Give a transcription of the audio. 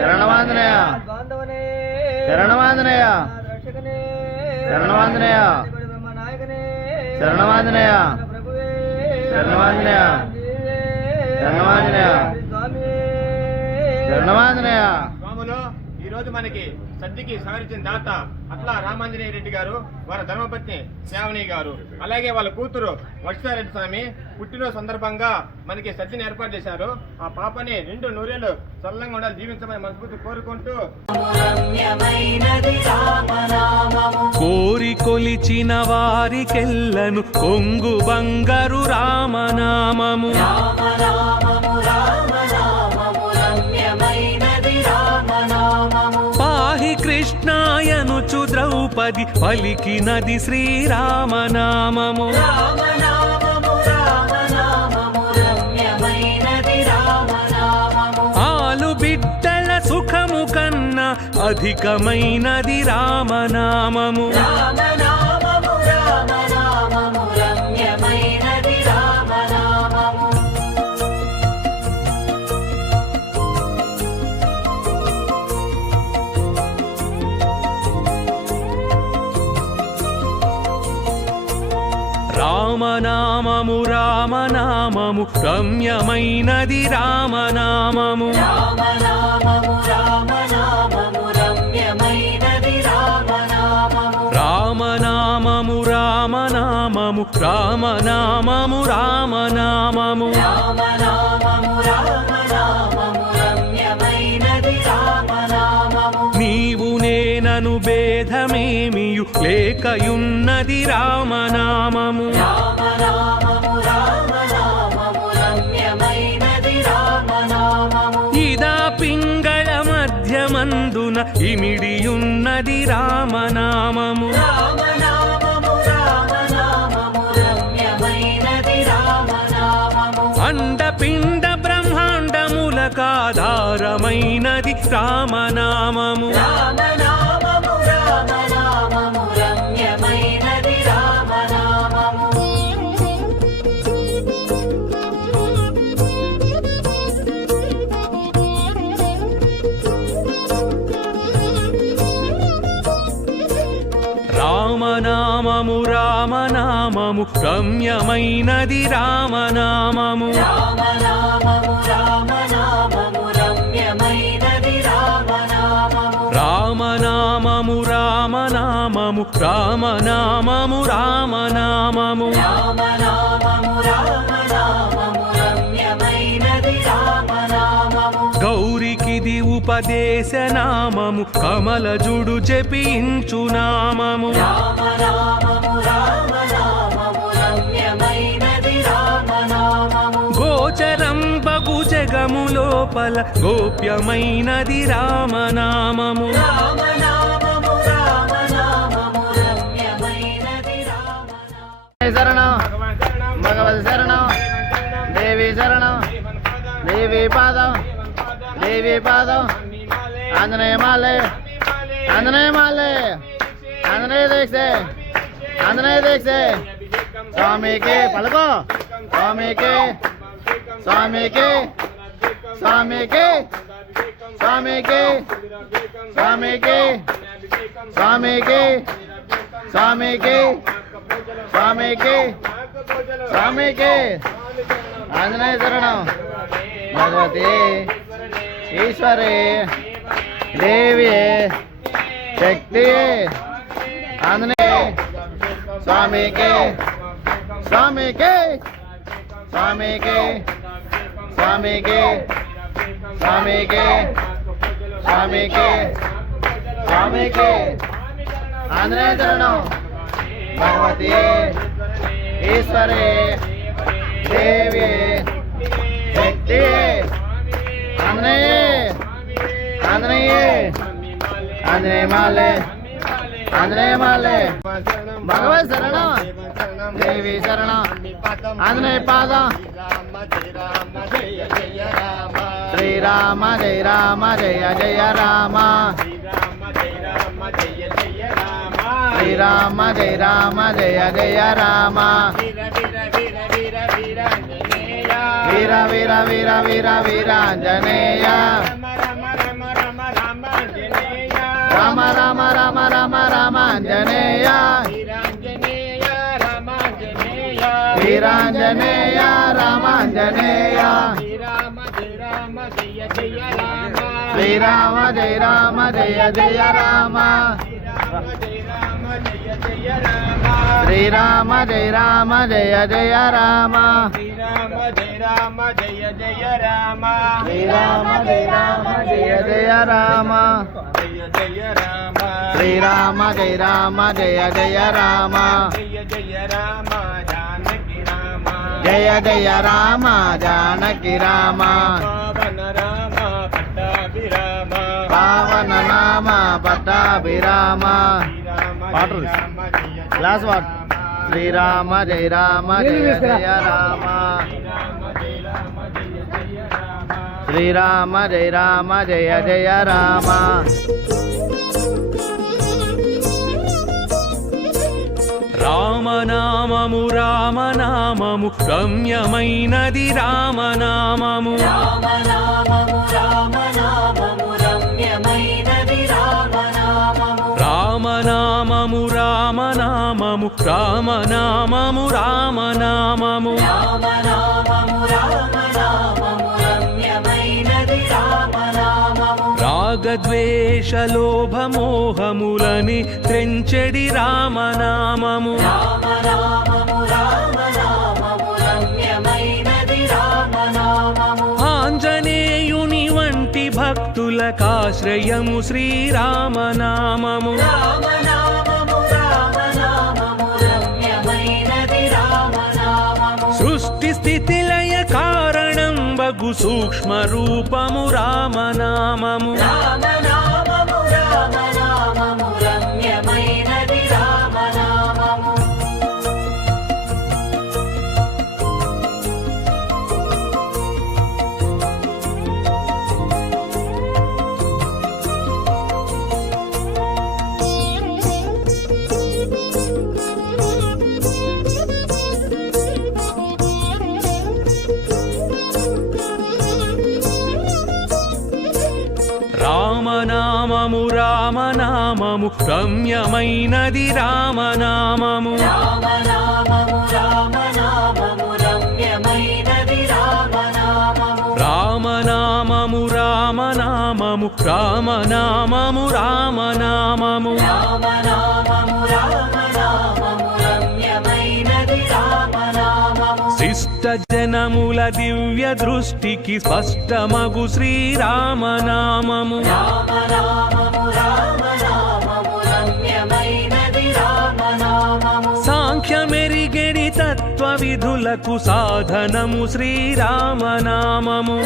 శరణమాంజనేయ శరణమాంజనేయ శరణమాంజనేయ శరణమాంజనేయ శరణమాంజనేయ శరణమాంజనేయ శరణమాంజనేయ. స్వాములు ఈ రోజు మనకి సద్దికి సహకరించిన దాత అట్లా రామాంజనేయ రెడ్డి గారు, వారి ధర్మపత్ని శ్రావణి గారు, అలాగే వాళ్ళ కూతురు వర్షారెడ్డి స్వామి పుట్టినరోజు సందర్భంగా మనకి సద్దిని ఏర్పాటు చేశారు. ఆ పాపని 2 నూరేళ్లు చల్లంగా ఉండాలి, జీవించమని మనస్ఫూర్తి కోరుకుంటూ కోరి కొలిచిన వారికెల్లను కొంగు బంగారు రామనామము. పాహి కృష్ణాయనుచు ద్రౌపది పలికినది శ్రీరామనామము. ఆలు బిడ్డల సుఖము కన్నా అధికమైనది రామనామము. రామనామము రామనామము రమ్యమైనది రామనామము. రామనామము రామనామము రామనామము. నీవు నేనను భేదమేమియు లేకయున్నది రామనామము. ఇదా పింగళ మధ్యమందున ఇమిడియున్నది రామనామము. అండపిండ బ్రహ్మాండములకాధారమైనది రామనామము. రామనామము రామనామము రమ్యమైనది రామనామము. రామనామము రామనామము రామనామము. గౌరికిది ఉపదేశనామము కమలజుడు జపించు నామము. గోచరం బగు జగము లోపల గోప్యమైనది రామనామము. శరణం భగవతి శరణం దేవి శరణం దేవి పాదం దేవి పాదం ఆంజనేయ మాలే ఆంజనేయ మాలే ఆంజనేయ దీక్షే ఆంజనేయ దీక్షే. స్వామికి పలుకో స్వామికి స్వామికి స్వామికి స్వామికి స్వామికి స్వామికి స్వామికి స్వామికి స్వామికి ఆంజనేయ శరణం భగవతి ఈశ్వరి దేవి శక్తి ఆంజనేయ స్వామికి స్వామికి స్వామికి స్వామికి స్వామికి స్వామికి స్వామికి ఆంజనేయ శరణం భగవతి ఈశ్వరి దేవి శక్తి ఆంజనేయ ఆంజనేయ ఆంజనేయ మాలే ఆంజనేయ మాలే భగవత్ శరణం దేవి శరణం ఆంజనేయ పాదం శ్రీరామ జయ రామ జయ జయ రామ శ్రీరామ జయ రామ జయ జయ రామ వీర వీర వీర వీర వీరాంజనేయ రామ రామ రామ రామ రామాంజనేయ వీరాంజనేయ రామాంజనేయ శ్రీరామ జయ రామ జయ జయ రామ శ్రీరామ జయ రామ జయ జయ రామ శ్రీరామ జయ రామ జయ జయ రామ శ్రీరామ జయ రామ జయ జయ రామ జయ జయ రామ శ్రీరామ జయ రామ జయ జయ రామ జయ జయ రామ జానకి రామ జయ జయ రామ జానకి రామ పవన రామ పట్టాభిరామ పావన నామ పట్టాభిరామ పాటలు క్లాస్ వాట్ శ్రీరామ జయ రామ జయ జయ రామ శ్రీరామ జయ రామ జయ జయ రామ రామనామము రామనామము రమ్యమైనది రామనామము రామనామము రామనామము రామనామము రామనామము రాగద్వేషలోభమోహములని త్రెంచెడి రామనామము ఆంజనేయుని వంటి భక్తులకాశ్రయము శ్రీరామనామము సృష్టి స్థితి లయ కారణం బగు సూక్ష్మ రూపము రామనామము రామనామము రామనామము రమ్యమైనది రామనామము రామనామము రామనామము రామనామము రామనామము శిష్ట జనముల దివ్య దృష్టికి స్పష్టమగు శ్రీరామనామము సాంఖ్యమెరిగెడి తత్వ విధులకు సాధనము శ్రీరామనామము